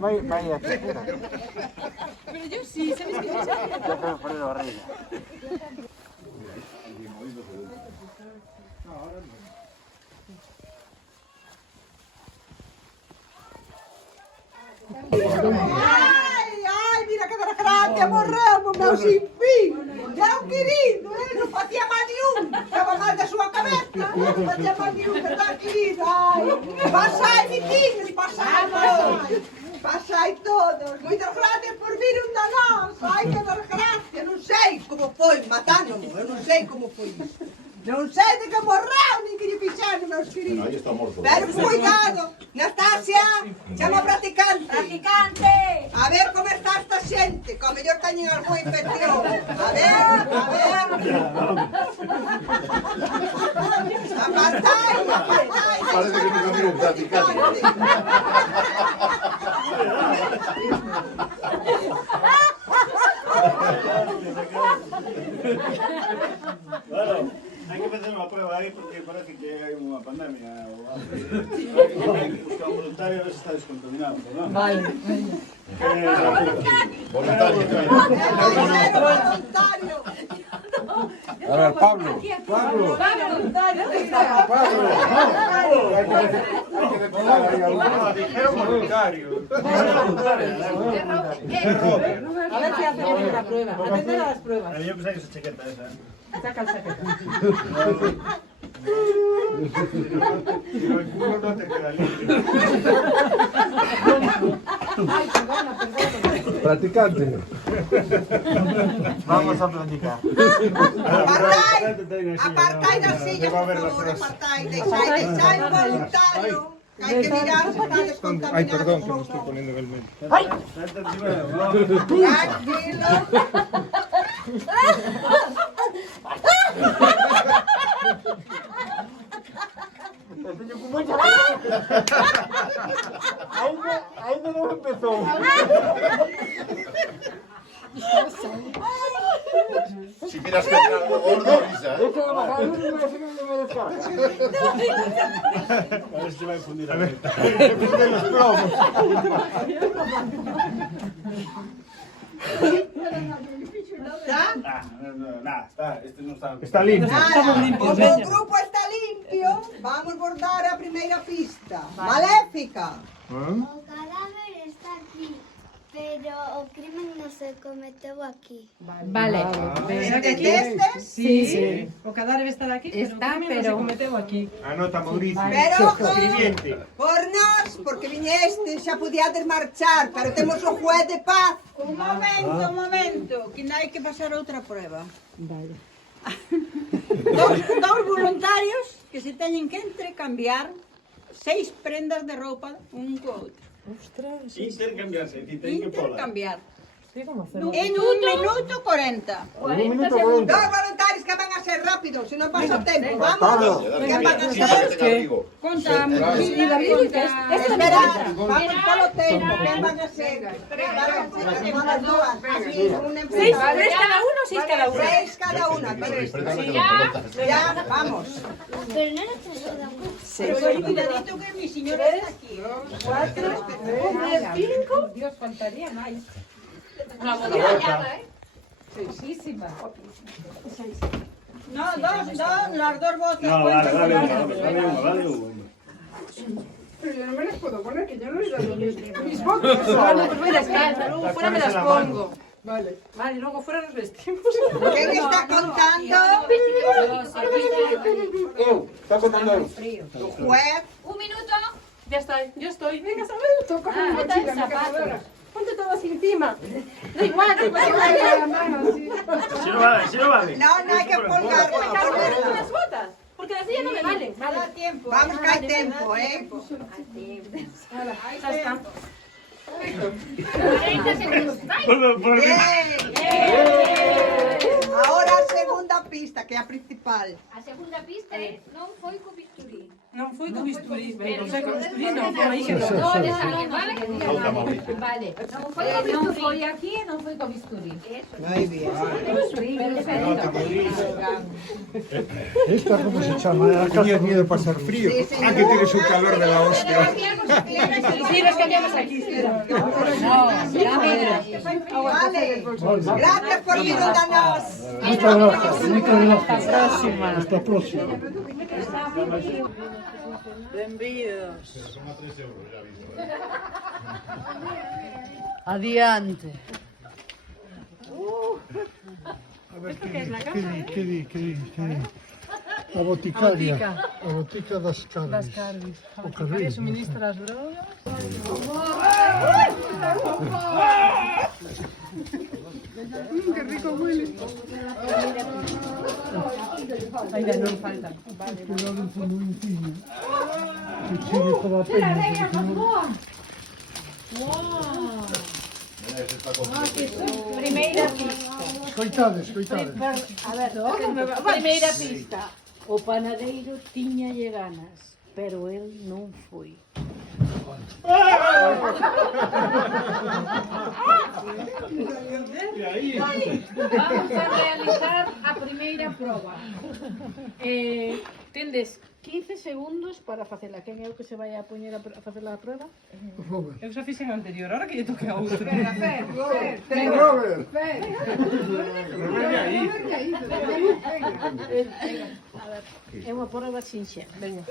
Vaya, Pero yo sí, ¿sabes qué pasa? yo creo por la barriga. Ai, mira que grande, morremos, meu sin fin. Ya un querido, non facía mal ni un. Estaba mal da súa cabeza, non facía mal ni un, verdad, querido? Ai, pasai, mitiños, pasai. Pasai todos. Moitas gracias por vir un da nós. Ai, que dar gracias. Non sei como foi matándolo, eu non sei como foi iso. Non sei de que morreu, nin que lle fixeron, meus queridos. Aí está morto. Pero cuidado, Nastasia, chama practicante. Practicante! A ver como está esta xente, que ao mellor teñen algún infección. A ver. Apartai. Parece que nunca vi un practicante. Bueno, hay que hacer una prueba ahí porque parece que hay una pandemia o algo. Hay que buscar un voluntario a ver si está descontaminado, ¿no? Vale. Voluntario. Voluntario. A ver, Pablo. Dijeron voluntario. A ver si hacemos una prueba. Atender a las pruebas. Yo pensaba que esa chaqueta esa. Saca el chaqueta. Pero el culo no te queda libre. Ay, perdona. Practicante. Vamos a platicar. Apartai das sillas, por favor, apartai. Deixai un voluntario. Hai que mirar se está descontaminado. Ay, perdón, que me estoy poniendo en el medio. Tranquilo. Ainda no empezó. Si miras que es algo gordo, avisa. A ver si va a infundir a ver. Los plomos. Nada, este no está. Está limpio. Nada, como o grupo está limpio, vamos bordar a primeira pista. Maléfica. O cadáver está aquí, pero o crimen non se cometeu aquí. Vale. Entendestes? Sí. O cadáver está aquí, Está, pero pero- se cometeu aquí. Anota, Mauricio. Pero ojo, Escribiente. por nós, porque viñestes, xa podíades marchar, pero temos o juez de paz. Un momento, que non hai que pasar outra prueba. Vale. Dous voluntarios que se teñen que intercambiar 6 prendas de roupa un co outro. Ostras. Intercambiarse, que ten que pola. Intercambiar. Sí, como hacer. En 1 minuto 40. Dos voluntarios que van a ser rápidos, se non pasa o tempo. Vamos, que van a ser... Contamos. Esperar, vamos polo tempo, que van a ser... Van as dúas, así, un ¿Seis empate. cada uno o seis cada uno? 6 cada una. Ya, vamos. Pero non nos axudan. Pero cuidadito que mi señora está aquí. 5. Dios, faltaría más. Una botella. Seisísima. No, dos, las dos botas. No, dale uno. Pero yo no me las puedo poner, que yo no les doy mis Bueno, pues voy descalza, luego fuera me las pongo. Vale. Vale, luego fuera nos vestimos. ¿Quién está contando? Está contando él. Juez. Un minuto. Ya estoy, yo estoy. Venga, Samuel, toca mi vete al mochila, mi zapato. cargadora. Ponte todo así encima. Da igual, da igual. La mano, así. Si no vale. No, no hay que colgarla. Ponme las botas, porque las sillas no me valen. Da tiempo. Vamos que hay tiempo, ¿eh? Ya está. 40 segundos. Bien. Ahora segunda pista, que a principio principal. A segunda pista é non foi co bisturí. Non foi co bisturí. O sea, co bisturí non, por aí que non. Non, esa non, vale? Vale. Non foi aquí e non foi co bisturí. Muy bien. ¿Esta cómo se llama? Tenías miedo de pasar frío. Sí, señor. Ah, que tienes un calor de la hostia. Sí, nos cambiamos aquí. Vale. Gracias por ayudarnos. Muchas gracias. Hasta la próxima. Benvidos. Suma 3 euros, ya visto. Adiante. A ver, ¿qué di? A boticaria. A botica das Carnes. O Carril. Suministra as drogas. Qué rico huele. Ainda non falta. Cuidado en fondo un piño. Que chile toda a pena. Primeira pista. Coitades. A ver, primeira pista. O panadeiro tiñalle ganas, pero el non foi. Vamos a realizar a primeira proba. Tendes 15 segundos para facela. Quen é o que se vai a poñer a facer a proba? Eu xa fixen anterior, ahora que lle toque a outro. Robert. A ver, é unha proba sinxela. Veña.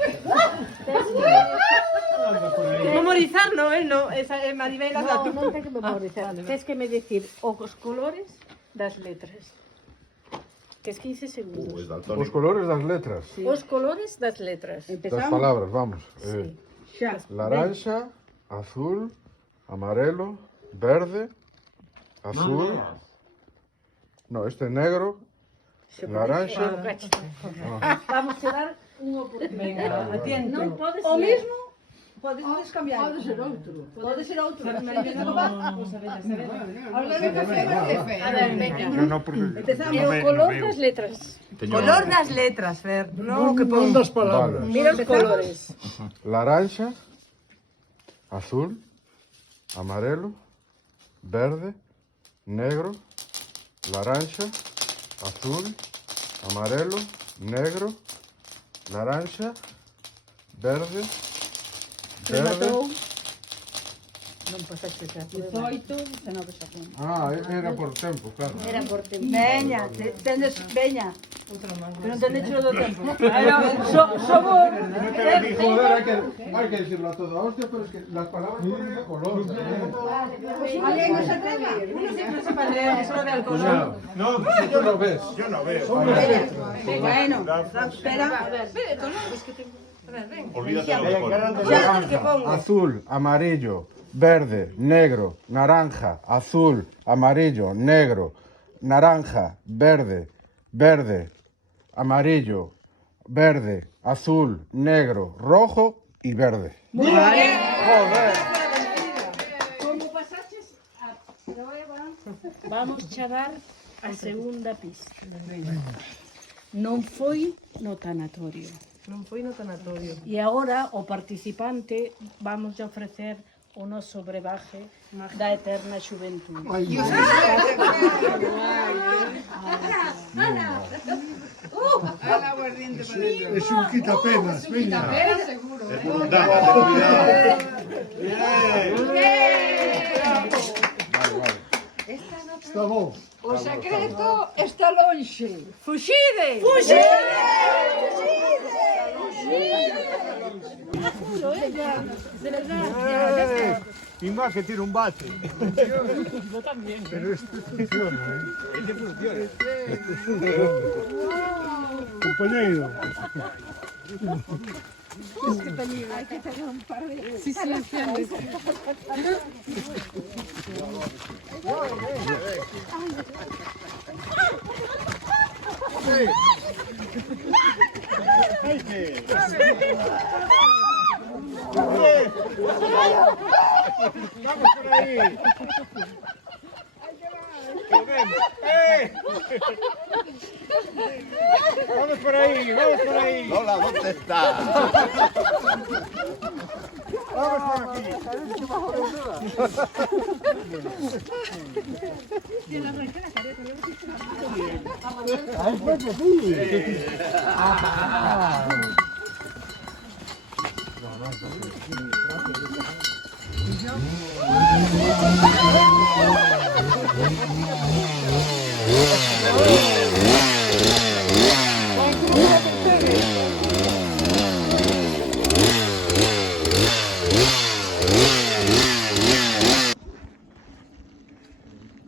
Anda por aí. Memorizar, non, no, esa é Maribel a No, tú. non ten que memorizar. Tens que me decir os colores das letras. Tes 15 segundos. Pues Os daltónico. colores das letras. Os colores das letras. Das palabras, vamos. Xa. Laranja, azul, amarelo, verde, azul. No, este es negro, naranja. Vamos a dar unha oportunidade. Venga, atiento. Non podes O ler. mismo, podes cambiar. Pode ser outro. Pode ser outro. Pues a ver, Habla de café, jefe. A ver, venga. Yo no, porque E o color das letras. Color das letras, Fer. No, que non das palabras. Mira os colores. Laranja, azul, amarelo, verde, negro, naranja, azul, amarelo, negro, naranja, verde, verde. Non pasaste a prueba. 18, 19 segundos. Ah, era por tempo, claro. Era por tempo. Veña, tendes, veña. Pero non tendes chulo do tempo. Somos... Joder, hay que decirlo a toda hostia, pero es que las palabras ponen de color. ¿Alguien no se atreva? uno siempre se palea, solo de alcohol. No, si tú lo ves. Yo no veo. Bueno, espera. Olvídate lo que pone. Naranja, azul, amarillo, verde, negro, naranja, azul, amarillo, negro, naranja, verde, verde, amarillo, verde, azul, negro, rojo y verde. Muy bien. Joder. Como pasaches a prueba, vamos a dar a segunda pista. Non foi no tanatorio. Non foi no tanatorio. E agora o participante vamos a ofrecer o noso brebaje da eterna xuventude. Al aguardiente para ellos. Es un quitapenas, venga. Seguro. Es voluntad, ten cuidado. Está vos. O secreto está longe. Fuxide! Y más que tiene un bate. Yo también. Pero este funciona, ¿eh? Este funciona. Este funciona. Compañero. Vamos por ahí. Vamos por ahí, vamos por ahí. Lola, ¿dónde está? Vamos por aquí.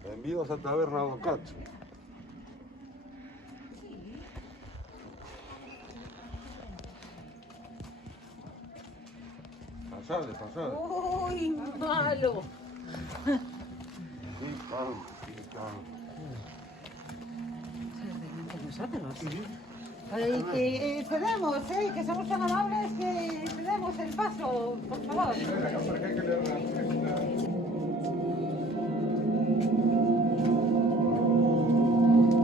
Benvidos a Taberna do Cacho. Pasade, pasade. Uy, malo. Que cedemos, que somos tan amables que cedemos el paso, por favor.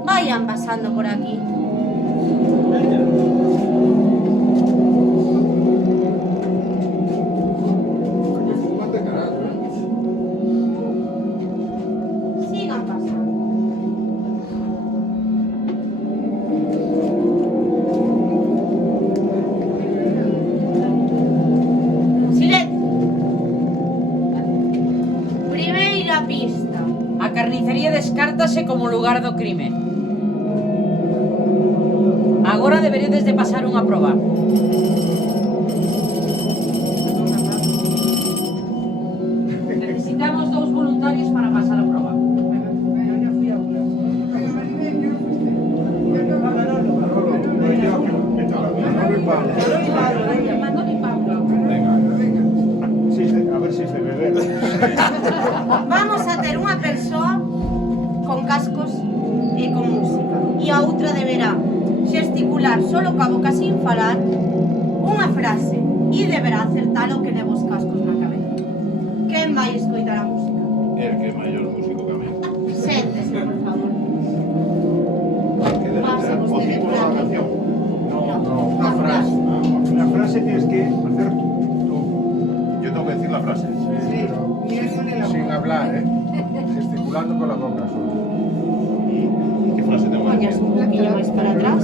Vayan pasando por aquí. Sigan pasando. Silencio. Primeira pista. A carnicería descártase como lugar do crime. Agora deberedes de pasar unha proba. Necesitamos 2 voluntarios para pasar a proba. Sí, a ver si se bebe. Vamos a ter unha persoa con cascos e con música e a outra deberá gesticular solo coa boca sin falar unha frase e deberá acertar o que leva os cascos na cabeza. Quen vai escoitar a música? El que é maior músico que a mí. Séntese, por favor. Que debe Pasa ser o vostede título por da aquí. canción. Una frase. La frase tienes que hacer tú. Yo tengo que decir la frase. Sin hablar, gesticulando con la boca solo. ¿Y qué frase tengo que Poñas decir? un poquillo máis para atrás.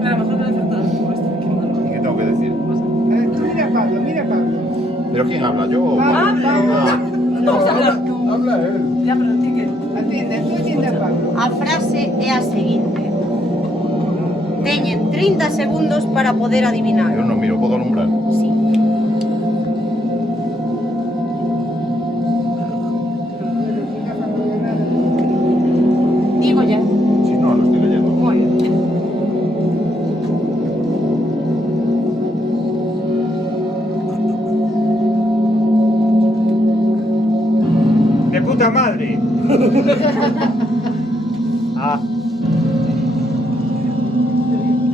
Claro, mejor no acertas. ¿Y qué tengo que decir? Mira Pablo, mira Pablo. ¿Pero quién habla? ¿Yo o Pablo? Habla él. Ya, pero tiene que... Atiende, tú atiende a Pablo. A frase é a seguinte. Teñen 30 segundos para poder adivinar. Yo no miro, ¿puedo alumbrar? Sí. Digo ya. Sí, no, lo estoy leyendo. Muy bien. ¡De puta madre! Ah.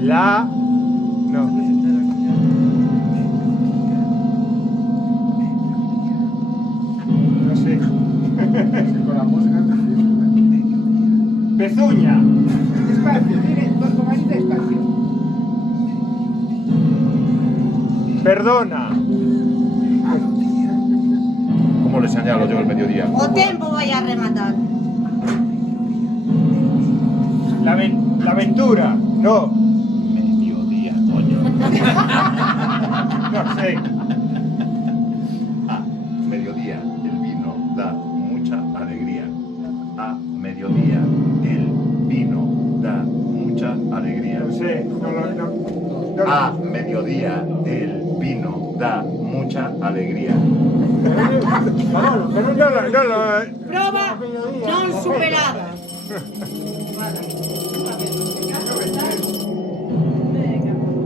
La... No. No sé. Con la música es difícil. Pezuña. Despacio, mire, con ahí despacio. Perdona. ¿Cómo le señalo yo el mediodía? O tempo vai a rematar. La aventura. No. Mediodía, coño. No sé. A mediodía el vino da mucha alegría. A mediodía el vino da mucha alegría. No sé. No. A mediodía el vino da mucha alegría. Proba non superada.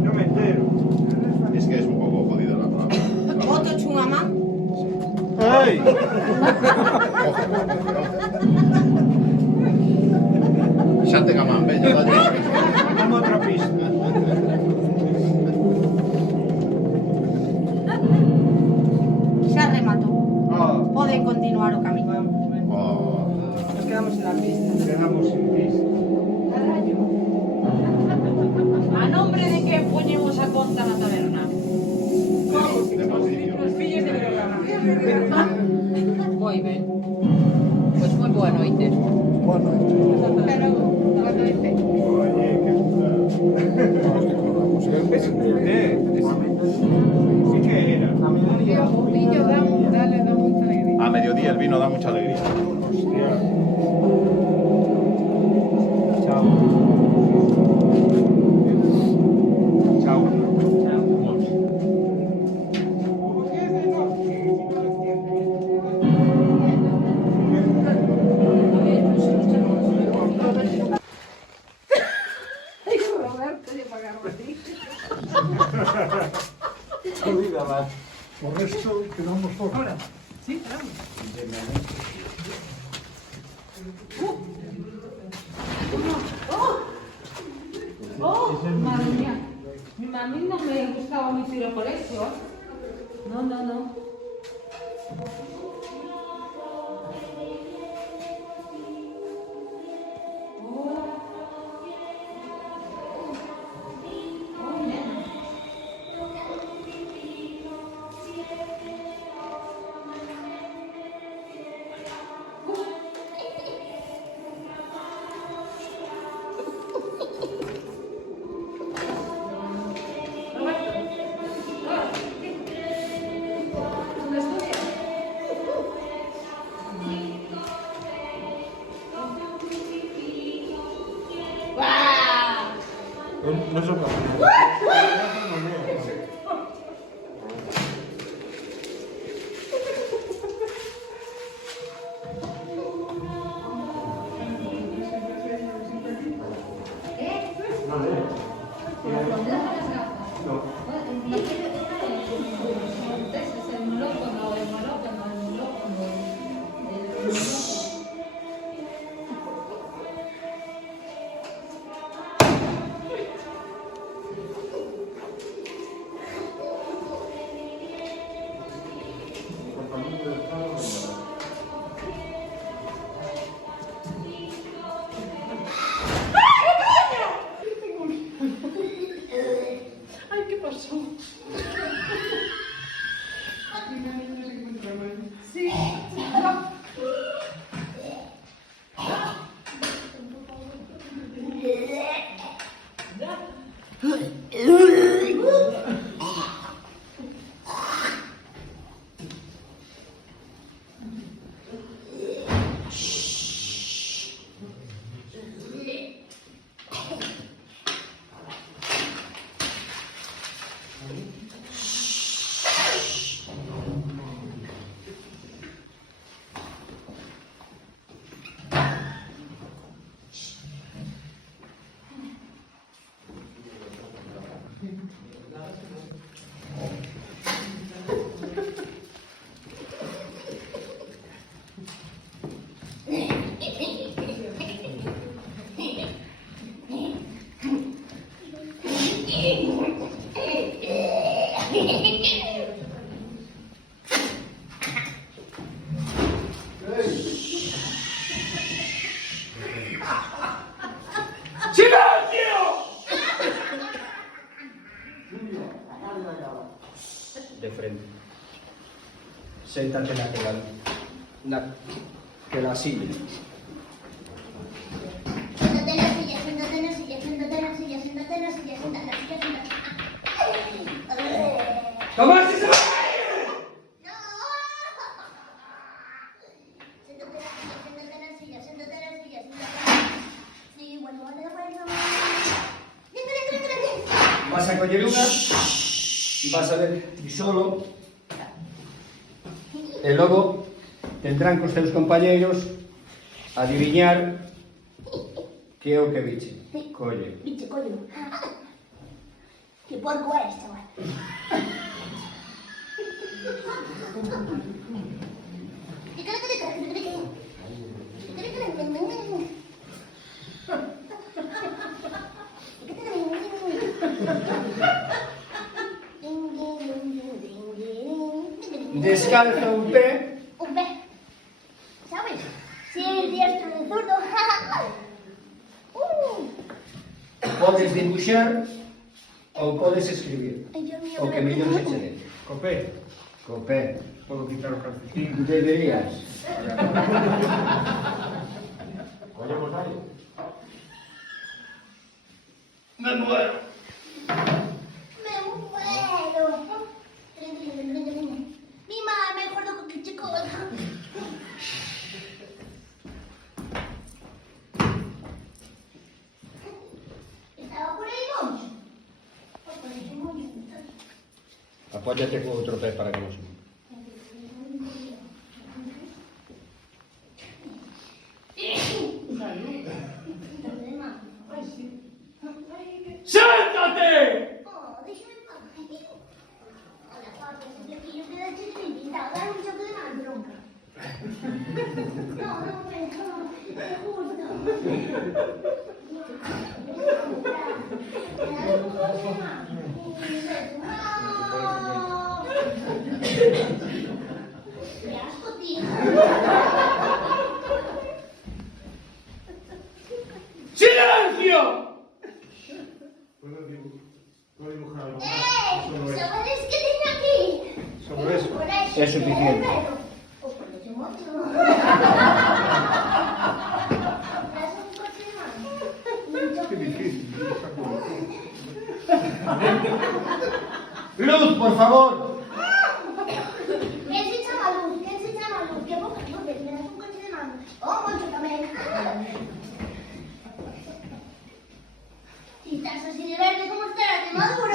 No me entero. Es que es un poco jodida la palabra. Boto chunha man. ¡Ay! Xante Gamán, ven, ya dalle. Dame otra pista. Xa rematou. Ah, Poden continuar o camiño. Oh. Nos quedamos en la pista. quedamos sin pista. vino da mucha alegría. Roberto, de pagar Por esto quedamos todos. Ahora, sí, claro. Madre mía, a mí no me gustaba mucho ir al colegio. No, no, no. No son Ay, ¿qué pasó? Sí. De frente. Siéntate en la silla. Siéntate en la silla, siéntate en la silla, siéntate en la silla, siéntate en la silla, siéntate en la silla, siéntate. ¡Tomás, se va! ¡No! Siéntate en la silla, siéntate en la silla, siéntate. Sí, bueno. Vas a coger una, vas a ver solo, y luego tendrán que os teus compañeros adivinar que é o que biche. Colle. Biche, coño. Que porco eres, chaval. Descalza un pé. Un pé. ¿Sabes? Si eres diestro de zurdo. Podes dibuixar ou podes escribir. Ay, Dios mío. O que mellor se che dé. Copé. Co pé. Puedo quitar o calcetín. Deberías. Collemos aí. Me muero. Me muero. Mi mamá me acuerdo con que chico. Apóyate con outro pé para que non suba. ¡Siéntate! Oh, déjame en paz. Hola, papá, yo quiero quedarte de mi vida. Dar un choque de mano, bronca. No, te gusta. ¡Qué asco, tío! ¡Silencio! ¿Sabes qué tiene aquí? Sobre eso. Es suficiente. ¡Luz, por favor! ¿Quién se llama Luz? ¿Quién se llama Luz? ¿Qué poca luz? ¿Me das un coche de mano? ¡Oh, Moncho también! Si estás así de verde, ¿cómo estarás de maduro?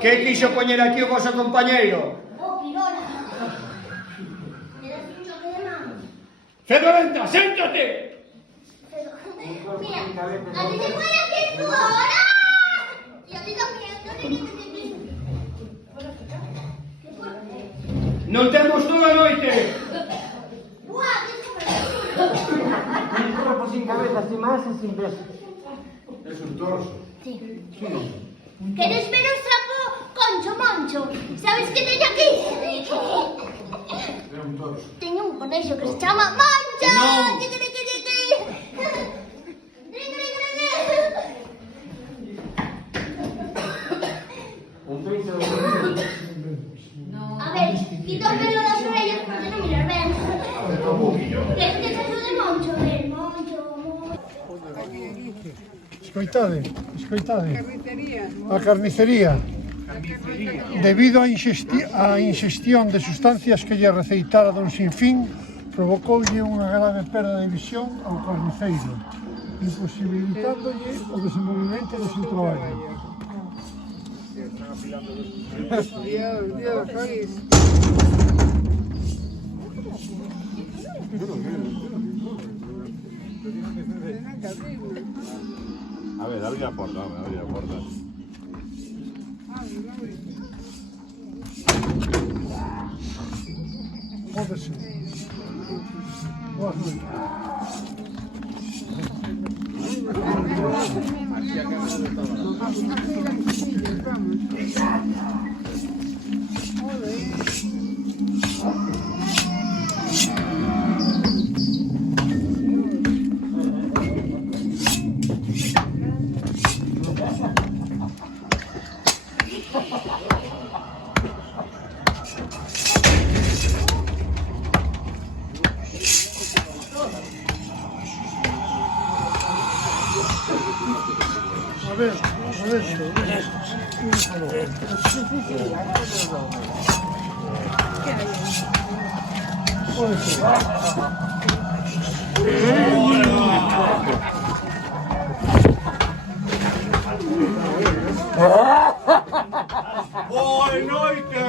Que quiso poñer aquí o vosso compañeiro? ¡Oh, pirona! ¿Me das un choque de mano? ¡Fedorenta, séntate! Pero, mira, a ti te puede hacer tú ahora. Y a ti también, no te quites de mí. ¿Qué fuerte? Non temos toda a noite! ¡Buah, qué súper! Un cuerpo sin cabeza, sin más y sin peso. Es un torso. Sí. ¿Quieres ver un sapo, Concho Moncho? ¿Sabes qué tengo aquí? Es un torso. Tengo un conejo que se llama Moncho. No. Un peito de... A ver, quítamelo las orejas porque no miras bien. ¿Quieres que te ayude Moncho? Ven, Moncho. Escoitade. A carnicería. Debido á ingestión de sustancias que lle receitara don Sinfín, provocoulle unha grave perda de visión ao carniceiro, imposibilitándolle o desenvolvemento do seu traballo. Dios, Luis. A ver, abre la porta, abre la porta. Pode ser. Boas noites. Boa noite!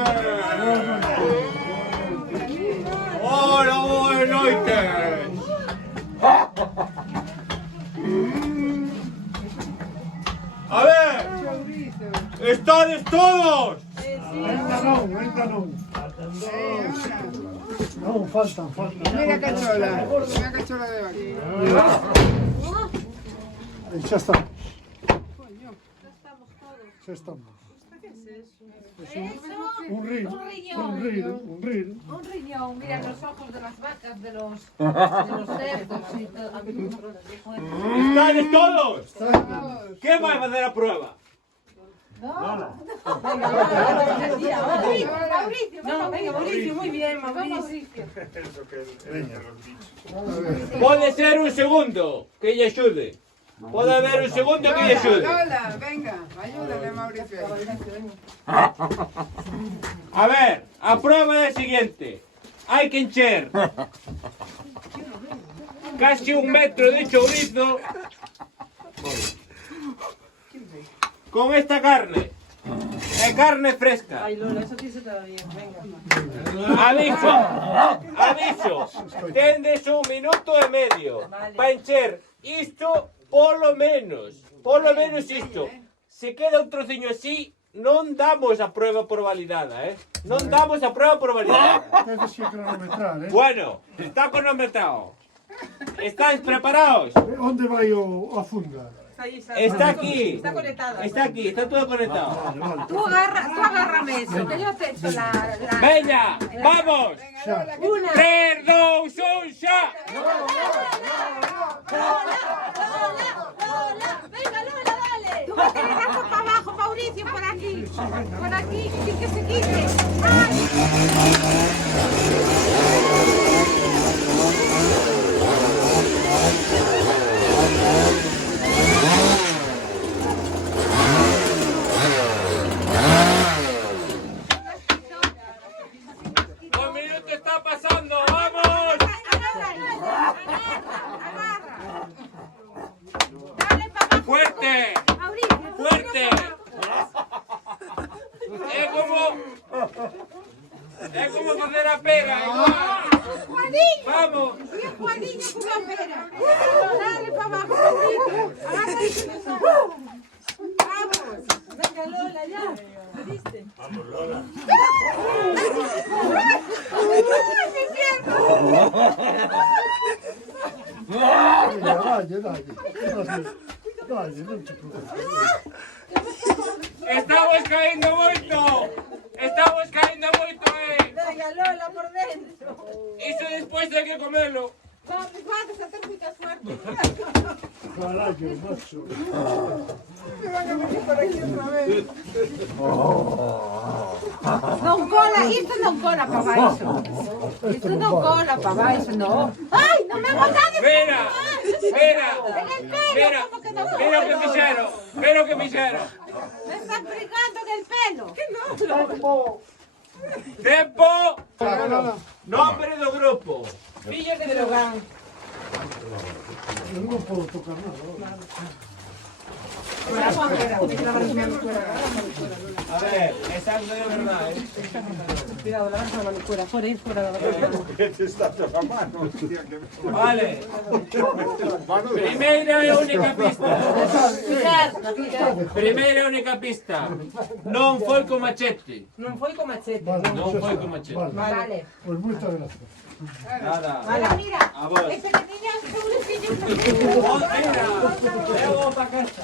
Hola, boa noite! A ver, ¿estades todos? Ainda non. Non, faltan. Mira cachola de vaca. Xa está. Xa estamos. Un río. Un riñón, mira los ojos de las vacas, de los cerdos y todo. ¿Estáis todos? ¿Quién va a hacer la prueba? Mauricio, muy bien, Mauricio. Puede ser un segundo que lle ayude. Puede haber un segundo que lle ayude. Lola, venga, ayúdale, Mauricio. A ver, a prueba es la siguiente. Hay que hinchar casi 1 metro de chorizo con esta carne. Es carne fresca. Ay, Lola, eso sí se te va bien. Venga. Aviso. Tendes 1 minuto e medio para encher isto polo menos isto. Se queda un trociño así, non damos a prueba por validada, Non damos a prueba por validada. Tienes que cronometrar, Bueno, está cronometrado. ¿Estáis preparados? Onde vai a funda? Está aquí. Está conectada. Está aquí, está todo conectado. Tú agárrame eso, que yo te echo la... Venga, vamos. 3, 2, 1, xa. Venga, Lola, dale. Tú vas a tirar para abajo, Mauricio, por aquí. Por aquí, sin que se quite. Un minuto está pasando, vamos. Fuerte. Fuerte. Es como hacer la pega, igual. Vamos. Juanillo con la pera. Dale para abajo, Mauricio. Vamos. Venga, Lola, ya. ¿Viste? Vamos, Lola. Dale, non te preocupes. Estamos cayendo moito. Venga, Lola, por dentro. Iso despois hai que comelo. Vamos, vas a tener mucha suerte. Carallo, macho. Me van a venir por aquí otra vez. Non cola, isto non cola para baixo. Isto non cola para baixo, non. Ai, non me botades. Mira. Mira que fixeron. Me están brigando en el pelo. Que no. Tempo. Nombre do grupo. Filla que drogan. Eu non podo tocar nada. A ver, esa es de verdad, Cuidado, la vas a la manicura. Fuera, ir fuera de la manicura. ¿Qué te está tocando mano? Vale. Primeira e única pista. Primeira e única pista. Non foi con machete. Non foi con machete. Non foi con machete. Vale. Pois moitas gracias. Nada. Vale, mira. A vos. Ese que tiña un bolsillo. Mira. Levo para casa.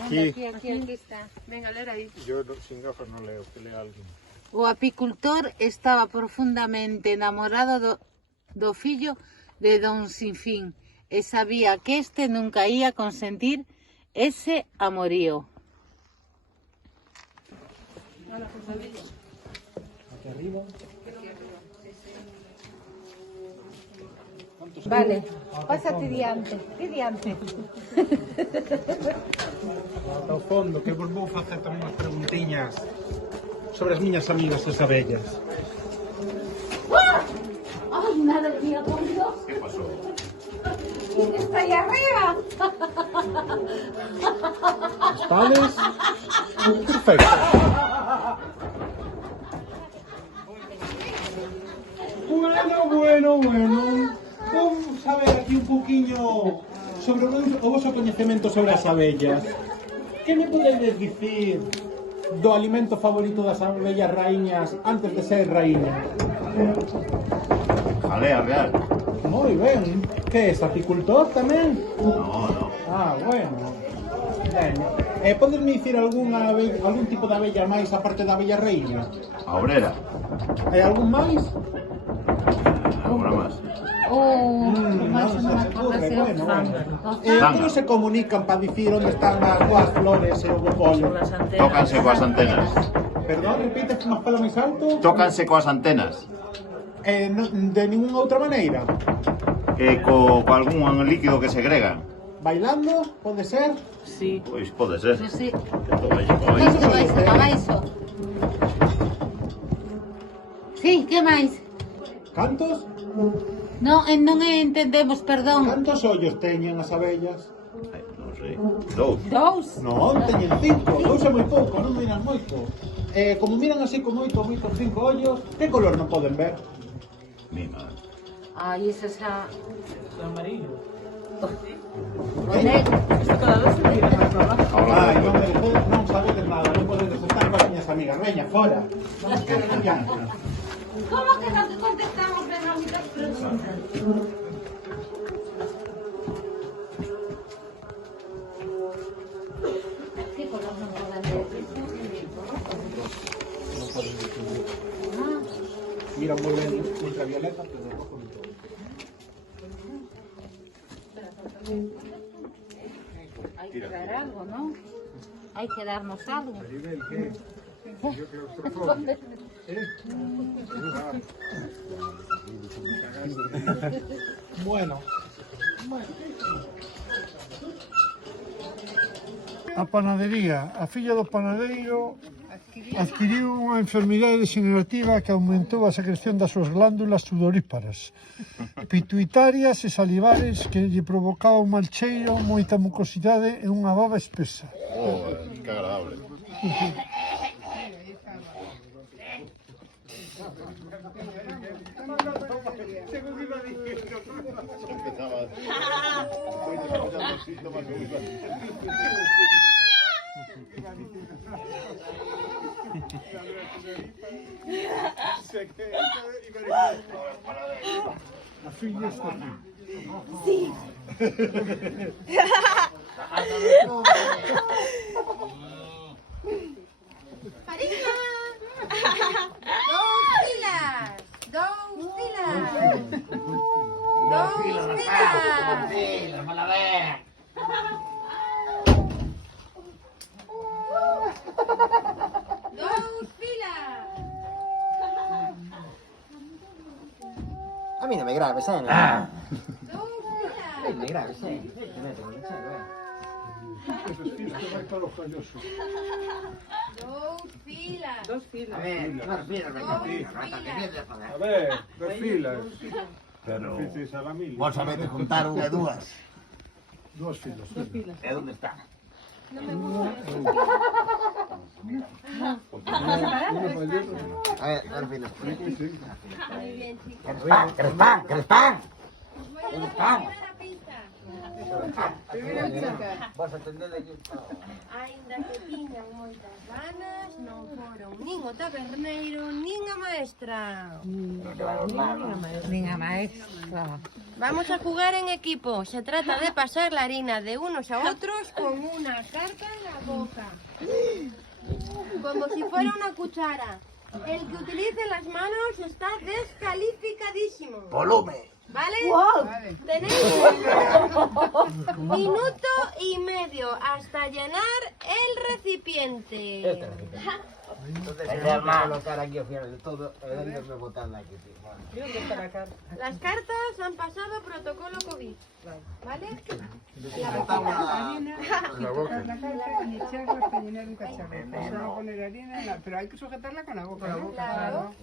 Aquí, Aquí está. Venga, leer aí. yo sin gafas no leo, que lea alguien. O apicultor estaba profundamente enamorado do fillo de Don Sinfín e sabía que este nunca ia consentir ese amorío. Vale, pásate diante. Que diante? Ao fondo, que vos vou facer tamén unhas preguntiñas sobre as miñas amigas as abellas. Ay, madre mía, por Dios. ¿Qué pasó? Está ahí arriba. Estades? Perfecto. Bueno. Vamos a ver aquí un poquinho sobre o vosso coñecemento sobre as abellas. Que me podedes dicir do alimento favorito das abellas raíñas antes de ser raíñas? Jalea real. Moi ben. Que es, apicultor tamén? No. Ah, bueno. Ben. Podesme dicir algún tipo de abella máis aparte da abella reina? A obrera. Hai algún máis? Alguna más. Non se me ocurre, bueno. Como se comunican para dicir onde están as boas flores e o bo pollo? Tócanse coas antenas. Perdón, repite máis pelo máis alto. Tócanse coas antenas. De ninguna outra maneira. Co algún líquido que segregan. Bailando, pode ser? Sí. Pois pode ser. Sí. Que to vai Abaixo. Sí, que máis? Cantos? Non entendemos, perdón. Cantos ollos teñen as abellas? Non sei. Dous. Dous? Non, teñen 5. Dous é moi pouco, non miran moito. Como miran así con moitos 5 ollos, que color non poden ver? Mi madre. Ai, esa xa... Amarillo. Ai, non sabedes nada, non podedes estar coas miñas amigas. Veña, fora. Non nos quero confianza. ¿Cómo que no te contestamos de bonitas preguntas? ¿Qué color no pueden ver? Non poden distinguir. Miran moi ben ultravioleta, pero rojo non todo. Hay que dar algo, ¿no? Hay que darnos algo. Bueno. A panadería, a filla do panadeiro adquiriu unha enfermidade degenerativa que aumentou a secreción das súas glándulas sudoríparas, pituitarias e salivares, que lle provocaba un mal cheiro, moita mucosidade e unha baba espesa. Que agradable. A filla está aquí. Sí. ¡Farina! ¡Dos filas! ¡Dos filas! ¡Dos filas! ¡Dos filas! A mí no me grabes, ¿eh? ¡Dos filas! Me grabes, ¿eh? ¡Dos filas! Dos filas. A ver, dos filas, A ver, dos filas. Pero... Fiches a la mil. Vos sabés contar unha e dúas. Dos filas. E onde está? No me gusta. A ver, dos filas. Muy bien, chicos. ¿Queres pan? ¿Queres pan? ¿Quieres pan? Primera pista. Vos atendede aquí. Aínda que tiñan moitas ganas, non foron nin o taberneiro, nin a maestra. Nin a maestra. Vamos a jugar en equipo. Se trata de pasar la harina de unos a otros con una carta en la boca. Como si fuera una cuchara. El que utilice las manos está descalificadísimo. Volumen. ¿Vale? Wow. Tenéis minuto y medio hasta llenar el recipiente. Colocar aquí al final de todo, me botan aquí. Las cartas han pasado protocolo COVID. ¿Vale? La boca. La carta y echarla hasta llenar un cacharro. Solo poner harina, pero hay que sujetarla con la boca. Claro.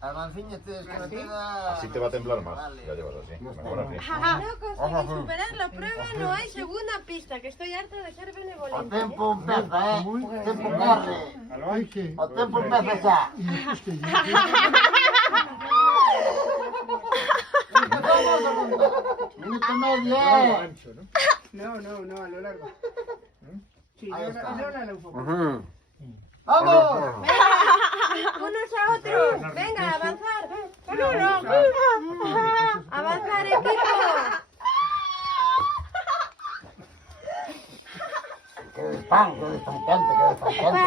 Almanciña te desconocida. Así te va a temblar más. Ya llevas así. Mejor así. No consigues superar la prueba, no hay segunda pista, que estoy harta de ser O benevolente. tempo empeza, O tempo corre. O tempo empeza xa. Minuto e medio, No, a lo largo. Sí, Ahí está. dóblala un poco. ¡Vamos! Unos a otros. Venga, avanzar. Avanzar, equipo. ¡Qué despan, qué despancante, qué despancante!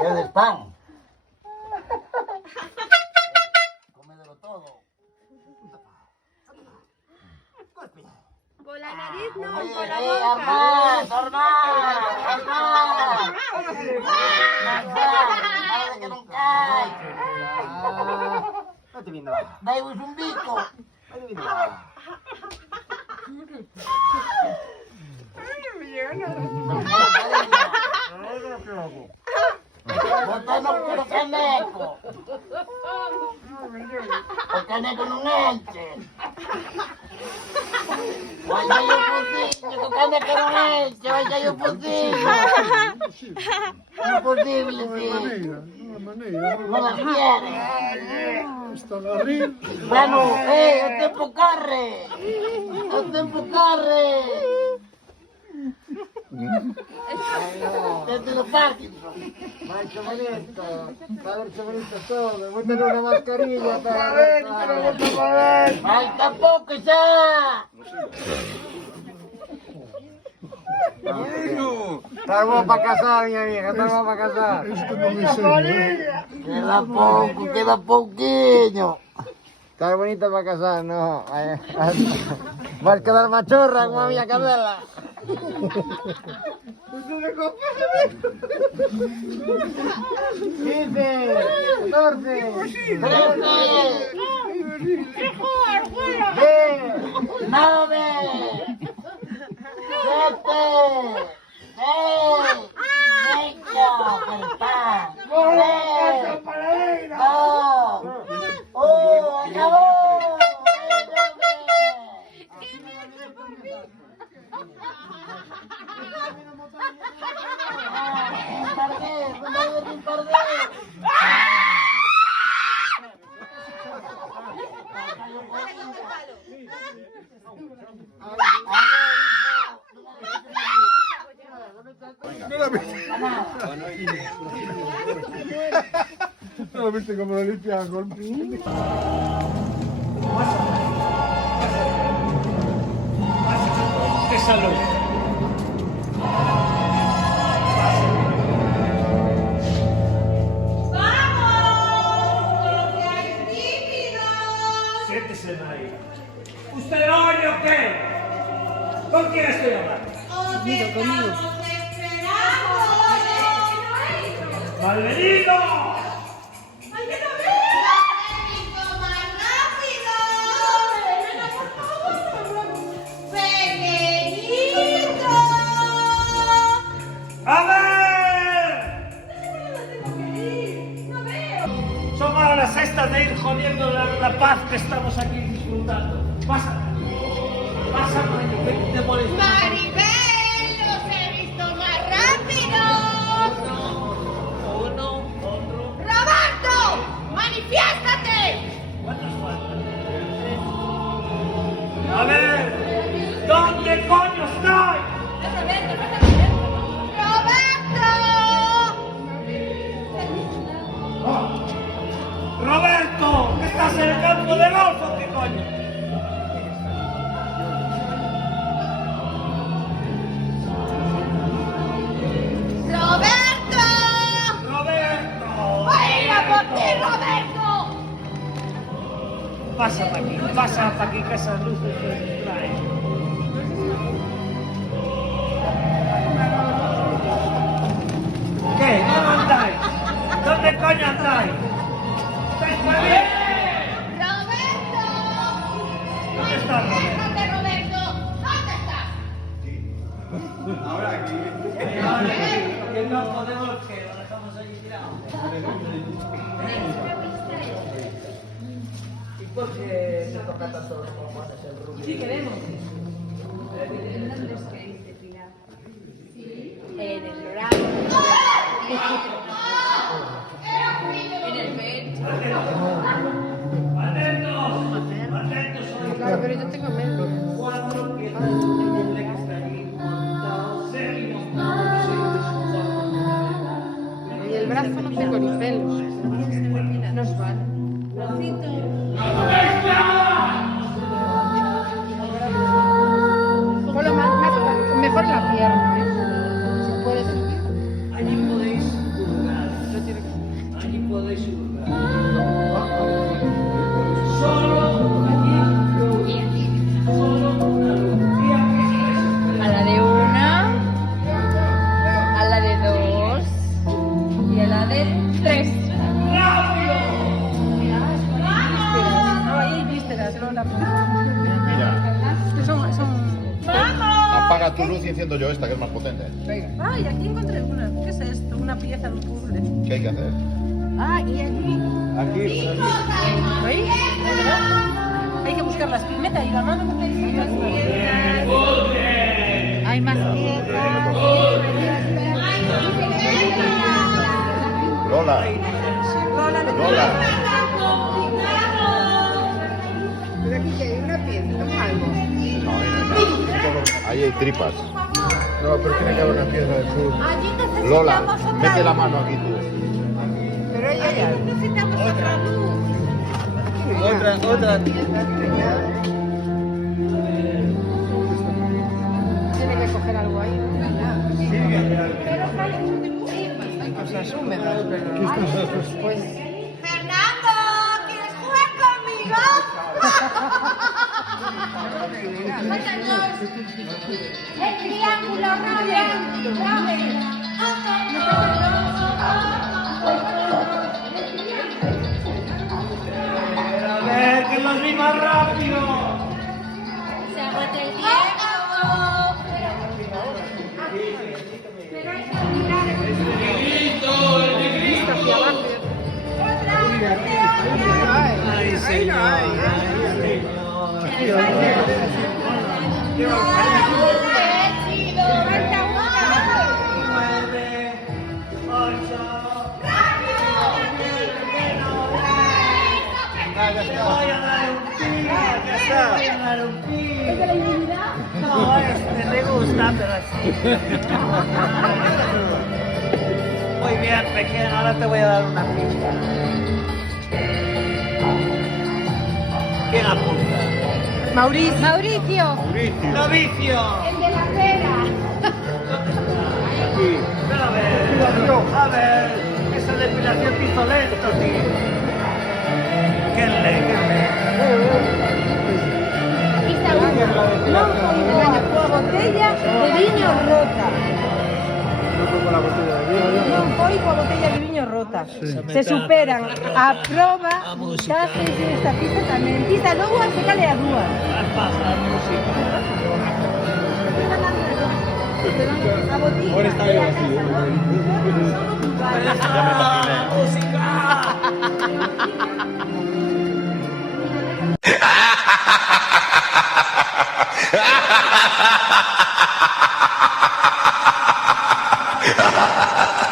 ¡Qué despan! Cómedelo todo. Por la nariz no, por la ¡Armás, boca. ¡Nada que non cae! Non te vindo. Dai vos un bico. Non te vindo. quiero caneco. O caneco non enche. Vai dai un puntino, con caneco non enche, vai dai un puntino. Non è possibile, sì. Non la quiere. Stanno a rir. Bueno, el tiempo corre. El tiempo corre. Desde los Parkinson. Macho bonito, a ver qué bonito todo. Voy a tener una mascarilla para ver. ¡Ay, tampoco ya! Estamos para casar, mi amiga, estamos para casar. Esto no me sé. Queda pouquinho. Está bonita para casar, no. Vas a quedar machorra como a mi cadela. 15, 14, 13, 9, 7, 6, 5, está. 3, 2, 1, acabó. ¿No lo viste como lo limpian con ¡Qué salud! Siéntese, María. ¿Usted oye o qué? ¿Con quién estoy hablando? Conmigo. ¡Malvenido! ¡A ver! Son ahora las estas de ir jodiendo la paz que estamos aquí disfrutando. Pasa, te molesta. Maribel, los he visto más rápido. Uno, otro. ¡Roberto! ¡Manifiéstate! ¿Cuántos faltan? A ver, ¿dónde coño estoy? ¡Roberto! ¿Qué estás en el campo de golf o qué coño? ¡Roberto! ¡Roberto! ¡Voy a ir a por ti, Roberto! Pasa para aquí, que esas luces te distraen. ¿Qué? ¿Dónde andáis? ¿Dónde coño andáis? ¿Estáis por ahí? ¡Roberto! ¿Dónde está Roberto? ¡Déjate, Roberto! ¿Dónde estás? Ahora aquí. ¿Qué campo de golf que lo dejamos allí tirado? ¿Y por qué se toca tanto los cojones el rubio? Sí, queremos. ¿Dónde estáis, Pilar? En el programa. En el pecho. Atentos. Claro, pero yo tengo medio. 4 que el extraído montado, serio montado, Y el brazo no tengo ni pelos. Nos vale. Por lo más, mejor la pierna, ¿eh? Si puedes. allí podéis hurgar. Allí podéis hurgar. Solo una luz. A la de una, a la de dos y a la de tres. Ahí vísceras, no la. Mira. Que son. ¡Vamos! apaga tu luz y enciendo yo esta, que es más potente. Ay, aquí encontré una. ¿Qué es esto? Una pieza de un puzzle. ¿Qué hay que hacer? Ah, y aquí. Aquí, ¿Veis? Hay que buscar las pimetas y la mano porque hay más piedras. Hay más piedras. Lola. Lola. Pero aquí que hay una pieza, algo. Ahí hay tripas. No, pero tiene que haber una piedra de fútbol. Allí necesitamos Lola, otra mete la luz. mano aquí tú. Pero ahí hay Allí algo. necesitamos otra luz. otra. Tiene que coger algo ahí. Cosas húmedas, pero... Pues... Fernando, ¿quieres jugar conmigo? El triángulo, A ver, que los vi más rápido. Se agota el tiempo. Ay, señor. Voy a dar un tiro, ya está. Voy a dar un tiro. ¿Es de la inmunidad? No, me gusta, pero así. Muy bien, pequeño, ahora te voy a dar una pista. ¿Quién apunta? Mauricio. Mauricio. ¡Novicio! El de la cera. A ver, esa depilación te hizo lento, tío. ¿Qué le? Aquí está uno. No fue botella de viño rota. Non foi coa botella de viño rota. Se superan a proba case esta pista tamén. Pista dúas e cale a dúas. A botella. Ahora está yo así. Ha ha ha ha ha!